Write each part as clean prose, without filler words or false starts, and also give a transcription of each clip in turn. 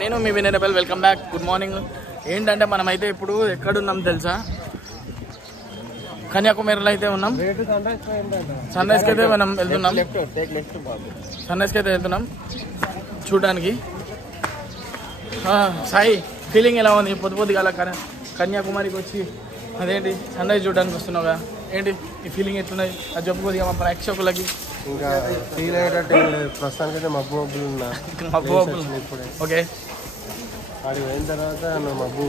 నేను మీ వినయబెల్ welcome back. Good morning. ఏంటంటే మనమైతే ఇప్పుడు ఎక్కడున్నాం తెలుసా? కన్యాకుమారిలో అయితే ఉన్నాం. సన్ రైజ్కి అయితే మనం వెళ్తున్నాం. సన్ రైజ్కి అయితే వెళ్తున్నాం చూడడానికి. సాయి, ఫీలింగ్ ఎలా ఉంది? పొద్దుగాల కన్యాకుమారికి వచ్చి అదేంటి సన్ రైజ్ చూడడానికి వస్తున్నావుగా, ఏంటి ఈ ఫీలింగ్ ఎట్లున్నది? అది చెప్పుకోదిగా మా ప్రేక్షకులకి. ఇంకా ఫీల్ అయ్యేటట్టు ప్రస్తుతానికి అయితే మబ్బు ఇప్పుడే. ఓకే, అది అయిన తర్వాత మబ్బు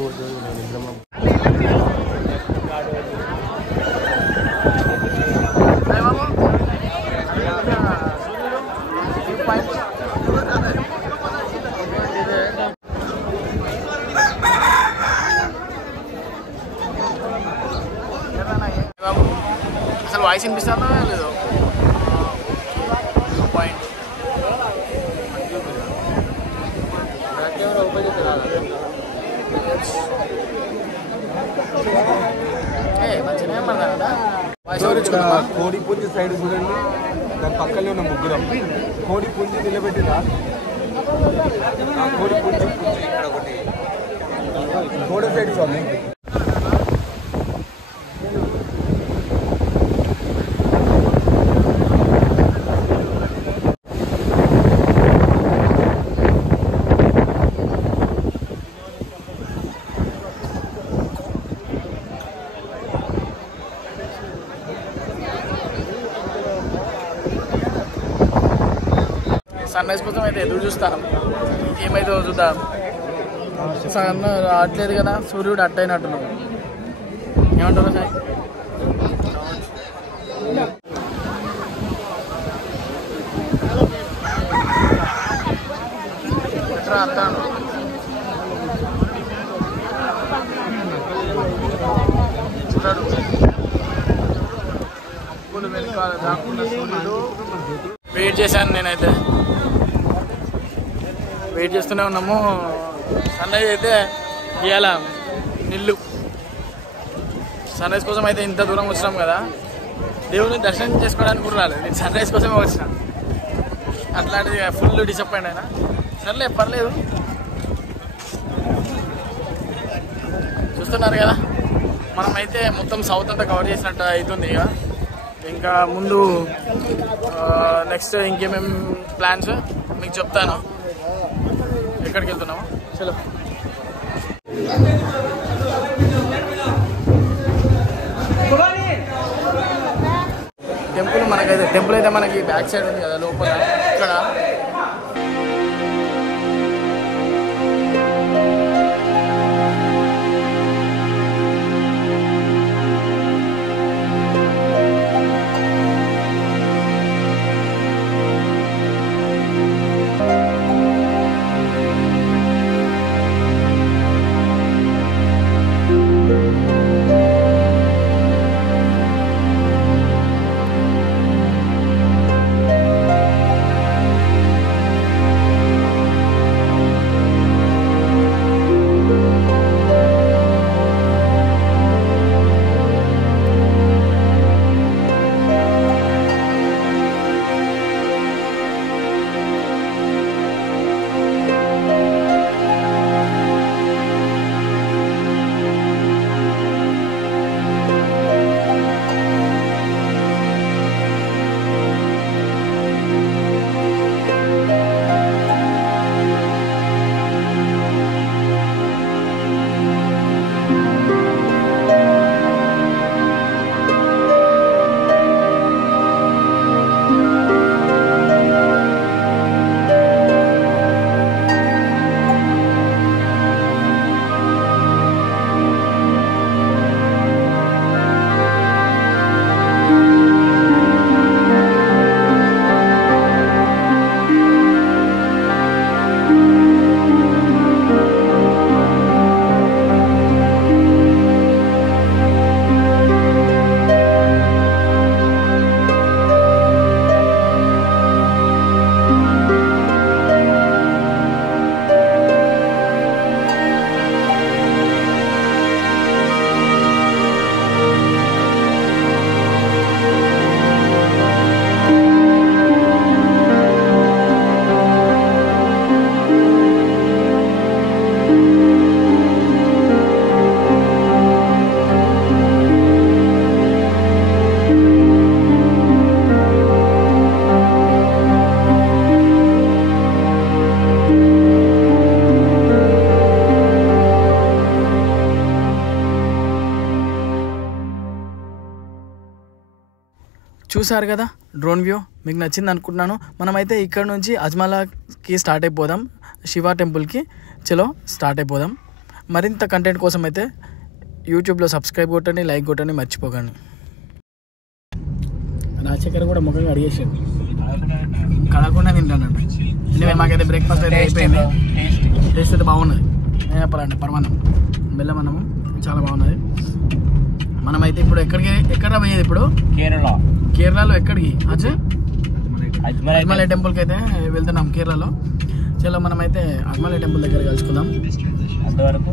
అసలు వాయిస్ వినిపిస్తుందా లేదు? పాయింట్ మంచిగా పడతా. కోడి పుంజి సైడ్ చూడండి, దాని పక్కనే ఉన్న ముగ్గురం. కోడి పుంజి నిలబెట్టిరా, కోడి పుంజి ఇక్కడ ఒకటి కోడి సైడ్ స్వామి. సన్ రైజ్ కోసం అయితే ఎదురు చూస్తాను, ఏమైతే చూద్దాం. సన్ రావట్లేదు కదా, సూర్యుడు అట్టయినట్టున్నాడు. ఏమంటారు సార్? ఎట్లా అత్తాను చూడాడు. అప్పులు వెనకాల కాకుండా సూర్యుడు. వెయిట్ చేశాను నేనైతే, వెయిట్ చేస్తూనే ఉన్నాము. సన్ రైజ్ అయితే ఇవాళ నిల్లు. సన్ రైజ్ కోసం అయితే ఇంత దూరం వచ్చినాం కదా, దేవుని దర్శనం చేసుకోవడానికి కూడా రాలేదు. నేను సన్ రైజ్ కోసమే వచ్చిన. అట్లాంటిది ఫుల్ డిసప్పాయింట్ అయినా. సర్లే, పర్లేదు. చూస్తున్నారు కదా, మనమైతే మొత్తం సౌత్ అంతా కవర్ చేసినట్టు అవుతుంది. ఇక ఇంకా ముందు నెక్స్ట్ ఇంకేమేమి ప్లాన్స్ మీకు చెప్తాను. ఎక్కడికి వెళ్తున్నామో చలో. టెంపుల్ అయితే మనకి బ్యాక్ సైడ్ ఉంది కదా, లోపల ఇక్కడ. చూసారు కదా డ్రోన్ వ్యూ, మీకు నచ్చింది అనుకుంటున్నాను. మనమైతే ఇక్కడ నుంచి అజ్మాలాకి స్టార్ట్ అయిపోదాం, శివ టెంపుల్కి. చలో స్టార్ట్ అయిపోదాం. మరింత కంటెంట్ కోసం అయితే యూట్యూబ్లో సబ్స్క్రైబ్ కొట్టండి, లైక్ కొట్టండి, మర్చిపోకండి. రాజశేఖర్ కూడా ముఖంగా అడిగేసాడు, కడగకుండా తింటానంట. ఎనివే మాకైతే బ్రేక్ఫాస్ట్ అయితే అయిపోయింది. టేస్ట్ అయితే బాగున్నది. ఏం చెప్పాలంటే పరమాన్నం, బెల్లం అన్నము చాలా బాగున్నది. మనమైతే ఇప్పుడు ఎక్కడ పోయేది ఇప్పుడు? కేరళలో ఎక్కడికి? అజ్మలై టెంపుల్కి అయితే వెళ్తున్నాం కేరళలో. చలో మనమైతే అజ్మలై టెంపుల్ దగ్గర కలుసుకుందాం. అంతవరకు